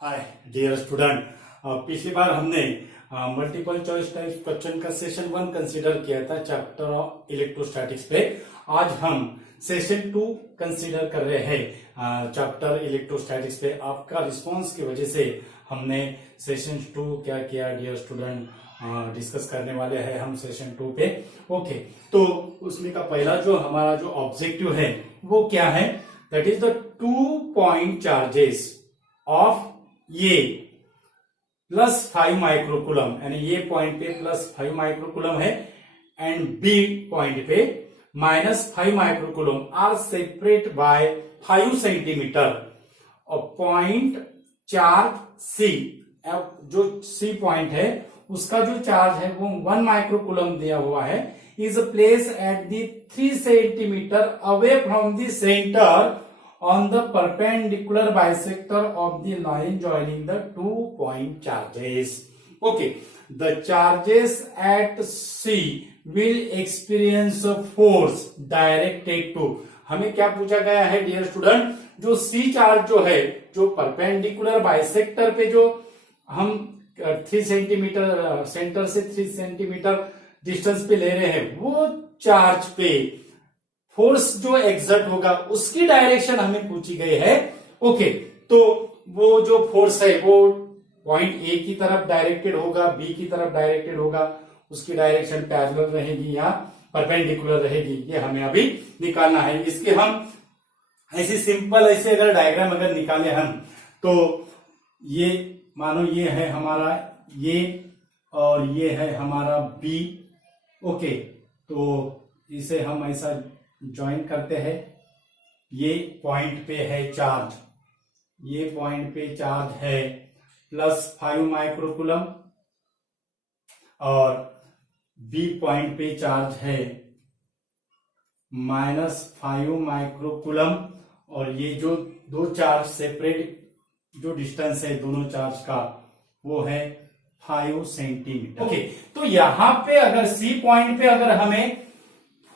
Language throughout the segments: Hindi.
हाय डियर स्टूडेंट, पिछली बार हमने मल्टीपल चॉइस टाइप क्वेश्चन का सेशन 1 कंसीडर किया था चैप्टर ऑफ इलेक्ट्रोस्टैटिक्स पे। आज हम सेशन 2 कंसीडर कर रहे हैं चैप्टर इलेक्ट्रोस्टैटिक्स पे। आपका रिस्पांस की वजह से हमने सेशन 2 क्या किया डियर स्टूडेंट डिस्कस करने वाले हैं हम सेशन 2 पे। ओके, तो उसमें का पहला जो हमारा जो ऑब्जेक्टिव है वो क्या है, that is the 2 point charges of ये +5 माइक्रोकुलम, यानी ये पॉइंट पे +5 माइक्रोकुलम है एंड बी पॉइंट पे -5 microcoulomb are separate by 5 centimetre. और पॉइंट चार्ज सी, जो सी पॉइंट है उसका जो चार्ज है वो 1 माइक्रोकुलम दिया हुआ है, is place at the 3 centimetre away from the centre on the perpendicular bisector of the line joining the 2 point charges. Okay, the charges at C will experience a force directed to, हमें क्या पूछा गया है डियर स्टूडेंट, जो C चार्ज जो है, जो परपेंडिकुलर बाइसेक्टर पे जो हम 3 सेंटीमीटर सेंटर से 3 सेंटीमीटर डिस्टेंस पे ले रहे हैं, वो चार्ज पे फोर्स जो एग्जर्ट होगा उसकी डायरेक्शन हमें पूछी गई है। ओके, तो वो जो फोर्स है वो पॉइंट ए की तरफ डायरेक्टेड होगा, बी की तरफ डायरेक्टेड होगा, उसकी डायरेक्शन पैरेलल रहेगी या परपेंडिकुलर रहेगी, ये हमें अभी निकालना है। इसके हम ऐसी सिंपल ऐसे अगर डायग्राम अगर निकाले हम, तो ये मानो ये है हमारा ये और ये है हमारा बी। ओके, तो इसे हम ऐसा ज्वाइन करते हैं। ये पॉइंट पे है चार्ज, ये पॉइंट पे चार्ज है +5 माइक्रोकुलम और बी पॉइंट पे चार्ज है -5 माइक्रोकुलम। और ये जो दो चार्ज सेपरेट जो डिस्टेंस है दोनों चार्ज का वो है 5 सेंटीमीटर। ओके, तो यहां पे अगर सी पॉइंट पे अगर हमें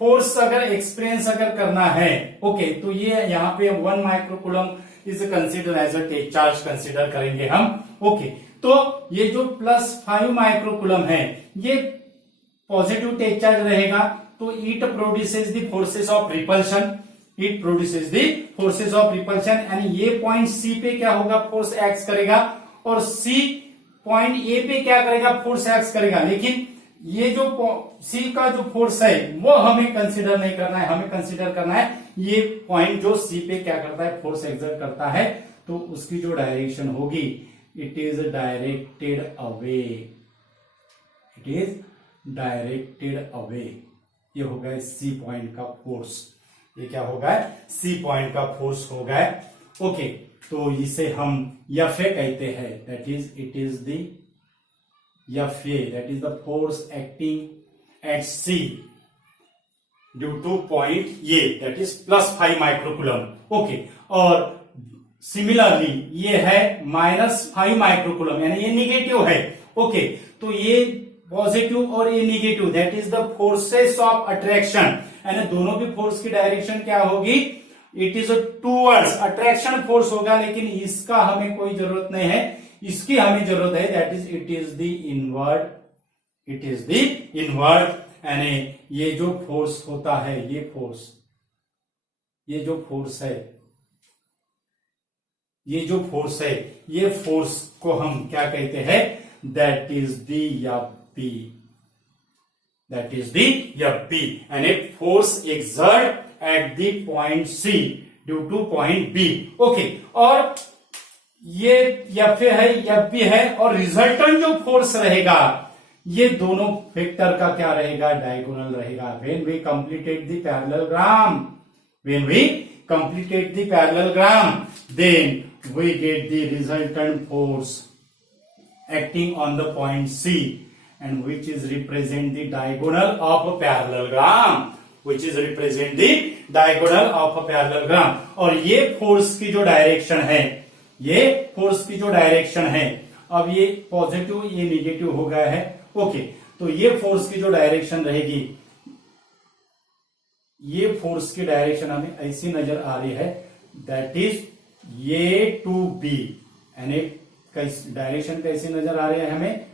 फोर्स अगर एक्सपीरियंस अगर करना है, ओके, तो ये यहाँ पे 1 microcoulomb is consider as a टेक चार्ज कंसिडर करेंगे हम। ओके, तो ये जो +5 माइक्रोकुलम है ये पॉजिटिव टेक चार्ज रहेगा, तो it produces the forces of repulsion, it produces the forces of repulsion. यानी ये पॉइंट सी पे क्या होगा, फोर्स एक्स करेगा, और सी पॉइंट ए पे क्या करेगा, फोर्स एक्स करेगा। लेकिन ये जो सी का जो फोर्स है वो हमें कंसीडर नहीं करना है, हमें कंसीडर करना है ये पॉइंट जो सी पे क्या करता है, फोर्स एक्सर्ट करता है, तो उसकी जो डायरेक्शन होगी it is directed away, it is directed away. ये हो गया सी पॉइंट का फोर्स, ये क्या होगा, सी पॉइंट का फोर्स हो गया। ओके, तो इसे हम एफ कहते हैं, that is it is the FA, that is the force acting at C due to point A, that is +5 microcoulomb. Okay, और सिमिलरली ये है -5 माइक्रोकुलम, यानी ये निगेटिव है। ओके, तो ये पॉजिटिव और ये negative, that is the forces of attraction, यानी दोनों की फोर्स की डायरेक्शन क्या होगी, it is towards, attraction force होगा, लेकिन इसका हमें कोई जरूरत नहीं है, इसकी हमें जरूरत है, that is it is the inward, it is the inward. यानी ये जो फोर्स होता है, ये फोर्स, ये जो फोर्स है, ये जो फोर्स है, ये फोर्स को हम क्या कहते हैं, that is the F, that is the F, यानी force exert at the point C due to point B. Okay, और ये एफ है, एफ बी है, और रिजल्टेंट जो फोर्स रहेगा ये दोनों वेक्टर का क्या रहेगा, डायगोनल रहेगा। When we completed the parallelogram, when we completed the parallelogram, then we get the resultant force acting on the point C and which is represent the diagonal of a parallelogram, which is represent the diagonal of a parallelogram. और ये फोर्स की जो डायरेक्शन है, ये फोर्स की जो डायरेक्शन है, अब ये पॉजिटिव ये निगेटिव हो गया है। ओके, तो ये फोर्स की जो डायरेक्शन रहेगी, ये फोर्स की डायरेक्शन हमें ऐसी नजर आ रही है, that is A to B, यानी डायरेक्शन कैसी नजर आ रही है हमें?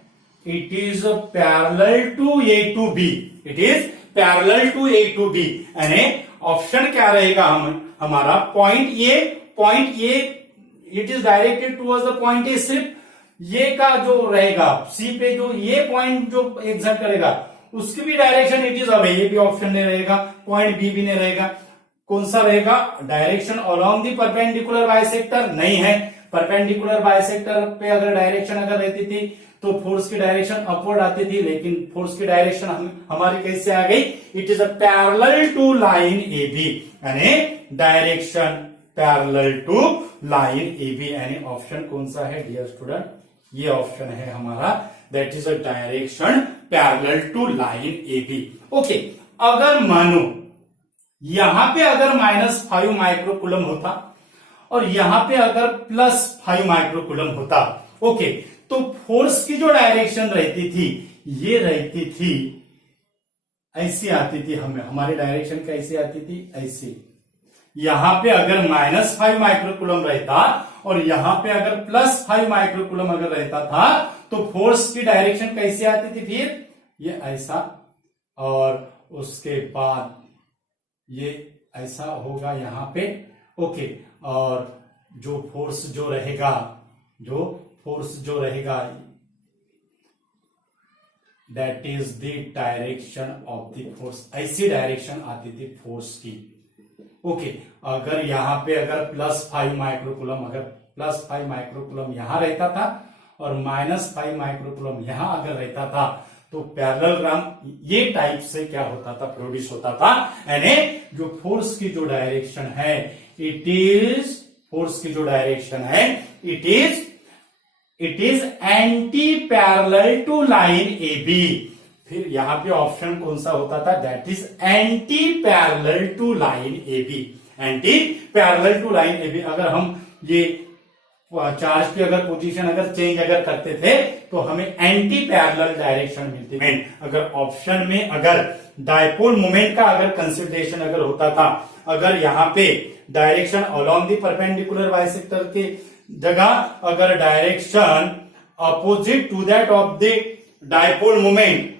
It is parallel to A to B, it is parallel to A to B, यानी ऑप्शन क्या रहेगा हमारा point A it is directed towards the point A, सिर्फ ये का जो रहेगा सी पे जो ये पॉइंट जो एग्जैक्ट करेगा उसकी भी डायरेक्शन इट इज अवे, ये भी ऑप्शन नहीं रहेगा, पॉइंट बी भी नहीं रहेगा। कौन सा रहेगा? Direction along the perpendicular bisector नहीं है। परपेंडिकुलर बाइसेक्टर पे अगर डायरेक्शन अगर रहती थी तो फोर्स की डायरेक्शन अपवर्ड आती थी, लेकिन फोर्स की डायरेक्शन हमारी कैसे आ गई? It is a parallel to line A B, यानी direction parallel to line A B, यानी ऑप्शन कौन सा है डियर स्टूडेंट? ये ऑप्शन है हमारा, that is a direction parallel to line A B. Okay, अगर मानो यहां पे अगर -5 माइक्रोकूलम होता और यहां पे अगर +5 माइक्रोकूलम होता, ओके, तो फोर्स की जो डायरेक्शन रहती थी ये रहती थी ऐसी आती थी, हमारी डायरेक्शन कैसी आती थी? ऐसी। यहां पे अगर -5 माइक्रोकूलम रहता और यहां पे अगर +5 माइक्रोकूलम अगर रहता था तो फोर्स की डायरेक्शन कैसी आती थी? फिर ये ऐसा, और उसके बाद ये ऐसा होगा यहां पे, ओके, और जो फोर्स जो रहेगा that is the direction of the force, ऐसी डायरेक्शन आती थी फोर्स की। ओके, अगर यहां पे अगर +5 माइक्रोकूलम यहां रहता था और -5 माइक्रोकूलम यहां अगर रहता था तो पैरेललोग्राम ये टाइप से क्या होता था? प्रोड्यूस होता था, यानी जो फोर्स की जो डायरेक्शन है it is anti parallel to line A B. फिर यहां पे ऑप्शन कौन सा होता था? That is anti parallel to line A B, anti parallel to line A B. अगर हम ये चार्ज की अगर पोजीशन अगर चेंज अगर करते थे तो हमें एंटी पैरेलल डायरेक्शन मिलती है। अगर ऑप्शन में अगर डायपोल मोमेंट का अगर कंसिडरेशन अगर होता था, अगर यहाँ पे direction along the perpendicular bisector के जगह अगर direction opposite to that of the dipole moment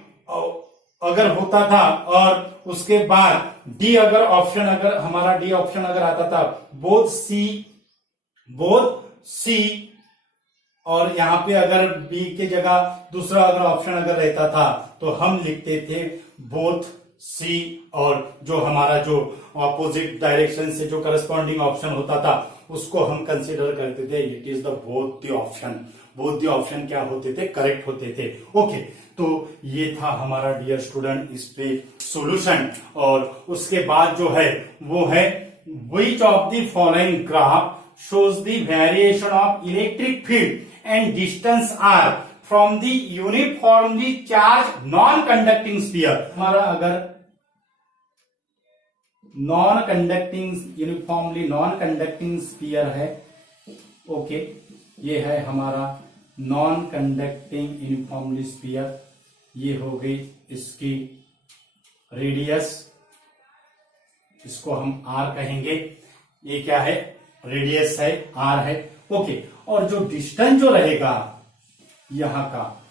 अगर होता था और उसके बाद डी अगर ऑप्शन अगर हमारा डी ऑप्शन अगर आता था, बोथ सी और यहां पे अगर बी के जगह दूसरा अगर ऑप्शन अगर रहता था तो हम लिखते थे बोथ सी, और जो हमारा जो ऑपोजिट डायरेक्शन से जो करस्पॉन्डिंग ऑप्शन होता था उसको हम कंसीडर करते थे it is the both the option. Both the option क्या होते थे? करेक्ट होते थे। ओके, तो ये था हमारा डियर स्टूडेंट इस पे सॉल्यूशन। और उसके बाद जो है वो है which of the following graph shows the variation of electric field and distance r from the uniformly charged non-conducting sphere। हमारा अगर यूनिफॉर्मली नॉन कंडक्टिंग स्फीयर है, ओके, ये है हमारा नॉन कंडक्टिंग यूनिफॉर्मली स्फीयर, ये हो गई इसकी रेडियस, इसको हम आर कहेंगे। ये क्या है? रेडियस है, आर है, ओके। और जो डिस्टेंस जो रहेगा यहां का,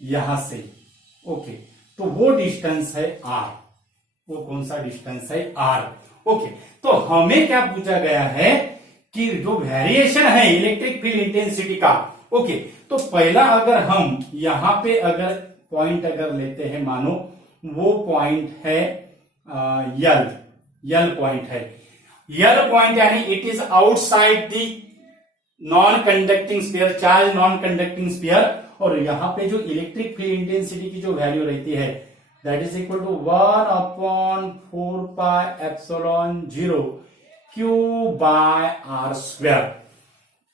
यहां से, ओके, तो वो डिस्टेंस है आर। वो कौन सा डिस्टेंस है? आर। ओके, तो हमें क्या पूछा गया है कि जो वेरिएशन है इलेक्ट्रिक फील्ड इंटेंसिटी का, ओके, तो पहला अगर हम यहां पे अगर पॉइंट अगर लेते हैं, मानो वो पॉइंट है यल पॉइंट है, यल पॉइंट यानी it is outside the non conducting sphere, charge non conducting sphere, और यहां पे जो इलेक्ट्रिक फील्ड इंटेंसिटी की जो वैल्यू रहती है that is equal to 1/4 pi epsilon 0 Q by R square,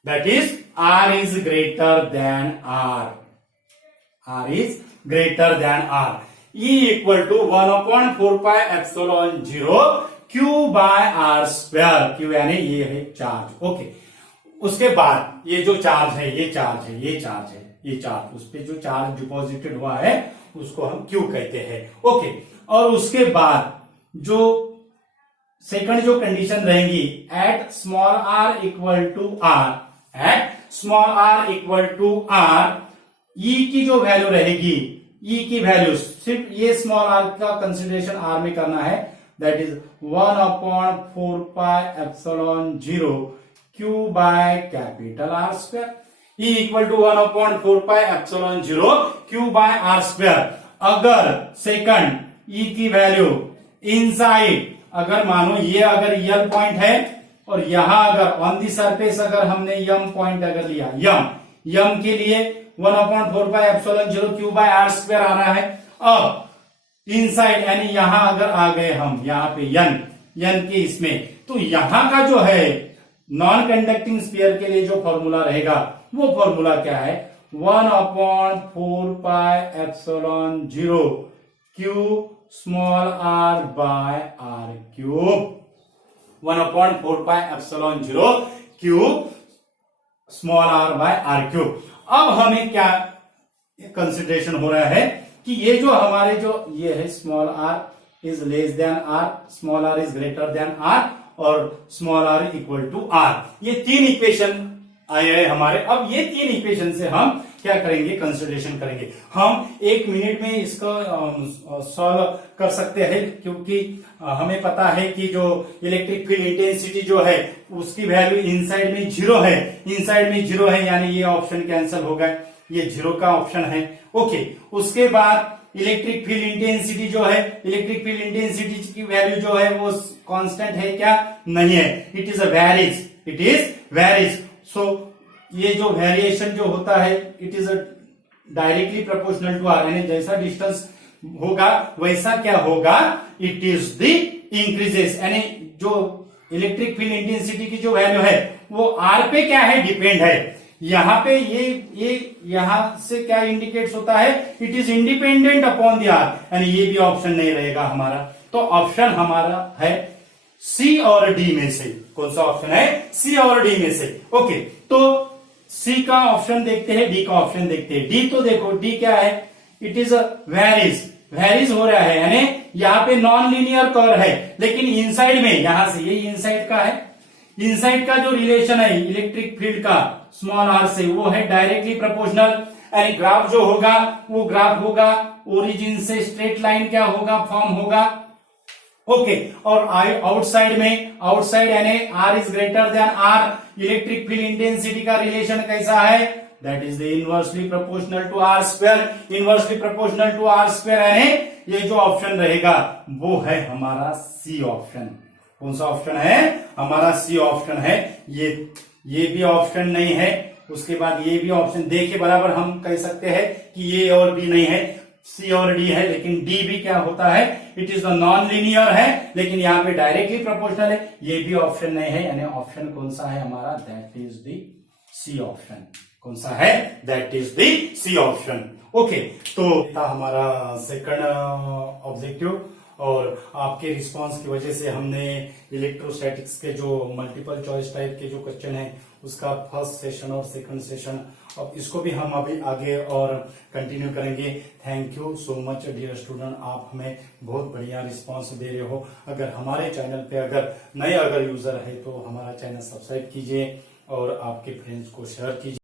that is R is greater than R, R is greater than R, E equal to 1/4 pi epsilon 0 Q by R square, Q यानी ये है चार्ज, ओके। उसके बाद ये जो चार्ज है, ये चार्ज है, ये चार्ज है, ये चार्ज, उस पे जो चार्ज डिपॉजिटेड हुआ है उसको हम Q कहते हैं, ओके। और उसके बाद जो सेकंड जो कंडीशन रहेंगी, at small r equal to r, at small R equal to R, E की जो वैल्यू रहेगी, ई की वैल्यू सिर्फ ये स्मॉल आर का कंसिडरेशन आर में करना है, that is 1/4πε0 Q by capital R square, E equal to 1/4πε0 Q by R square. अगर सेकंड ई की वैल्यू इनसाइड, अगर मानो ये अगर यल पॉइंट है और यहां अगर ऑन दी सरफेस अगर हमने यम पॉइंट अगर लिया, यम के लिए 1/4πε0 क्यू बाय आर स्क्वायर आ रहा है। अब इनसाइड यानी यहां अगर आ गए हम यहां पे यन के इसमें, तो यहां का जो है नॉन कंडक्टिंग स्फीयर के लिए जो फॉर्मूला रहेगा वो फॉर्मूला क्या है, 1/4πε0 Q small R by R cube, 1/4πε0 cube small R by R cube. अब हमें क्या कंसिडरेशन हो रहा है कि ये जो हमारे जो ये है small R is less than R, small R is greater than R और small R equal to R, ये तीन इक्वेशन आए हैं हमारे। अब ये तीन इक्वेशन से हम क्या करेंगे, कंसिडरेशन करेंगे। हम 1 मिनट में इसको सॉल्व कर सकते हैं, क्योंकि हमें पता है कि जो इलेक्ट्रिक फील्ड इंटेंसिटी जो है उसकी वैल्यू इनसाइड में 0 है, इनसाइड में 0 है, यानी ये ऑप्शन कैंसिल हो गए, ये 0 का ऑप्शन है। ओके, उसके बाद इलेक्ट्रिक फील्ड इंटेंसिटी जो है, इलेक्ट्रिक फील्ड इंटेंसिटी की वैल्यू जो है वो कांस्टेंट है क्या, नहीं है, it is varies, it is varies. So ये जो वेरिएशन जो होता है it is directly proportional to R, यानी जैसा डिस्टेंस होगा वैसा क्या होगा, इट इज द इंक्रीजेस, यानी जो इलेक्ट्रिक फील्ड इंटेंसिटी की जो वैल्यू है वो आर पे क्या है, डिपेंड है। यहां पे ये यहां से क्या इंडिकेट्स होता है, it is independent upon the R, यानी ये भी ऑप्शन नहीं रहेगा हमारा। तो ऑप्शन हमारा है सी और डी में से। कौन सा ऑप्शन है, सी और डी में से। ओके, तो सी का ऑप्शन देखते हैं, डी का ऑप्शन देखते हैं। डी तो देखो, डी क्या है, इट इज वेरीज हो रहा है, यानी यहाँ पे नॉन लीनियर कर्व है, लेकिन इनसाइड में यहां से ये इनसाइड का है, इनसाइड का जो रिलेशन है इलेक्ट्रिक फील्ड का स्मॉल आर से वो है डायरेक्टली प्रोपोर्शनल, यानी ग्राफ जो होगा वो ग्राफ होगा ओरिजिन से स्ट्रेट लाइन क्या होगा, फॉर्म होगा। ओके, और आउटसाइड में, आउटसाइड यानी R is greater than R, electric field intensity का रिलेशन कैसा है, that is the inversely proportional to R square, inversely proportional to R square, यानी ये जो ऑप्शन रहेगा वो है हमारा सी ऑप्शन। कौन सा ऑप्शन है, हमारा सी ऑप्शन है। ये भी ऑप्शन नहीं है, उसके बाद ये भी ऑप्शन दे के बराबर हम कह सकते हैं कि ये और भी नहीं है, सी और डी है, लेकिन डी भी क्या होता है, it is the non linear है, लेकिन यहाँ पे डायरेक्टली प्रोपोर्शनल है, ये भी ऑप्शन नहीं है, यानी ऑप्शन कौन सा है हमारा, that is the C option. कौन सा है, that is the C option. Okay, तो था हमारा सेकंड ऑब्जेक्टिव, और आपके रिस्पांस की वजह से हमने इलेक्ट्रोस्टैटिक्स के जो मल्टीपल चॉइस टाइप के जो क्वेश्चन है उसका फर्स्ट सेशन और सेकंड सेशन, अब इसको भी हम अभी आगे और कंटिन्यू करेंगे। Thank you so much dear student, आप हमें बहुत बढ़िया रिस्पांस दे रहे हो। अगर हमारे चैनल पे अगर नए यूजर है तो हमारा चैनल सब्सक्राइब कीजिए और आपके फ्रेंड्स को शेयर कीजिए।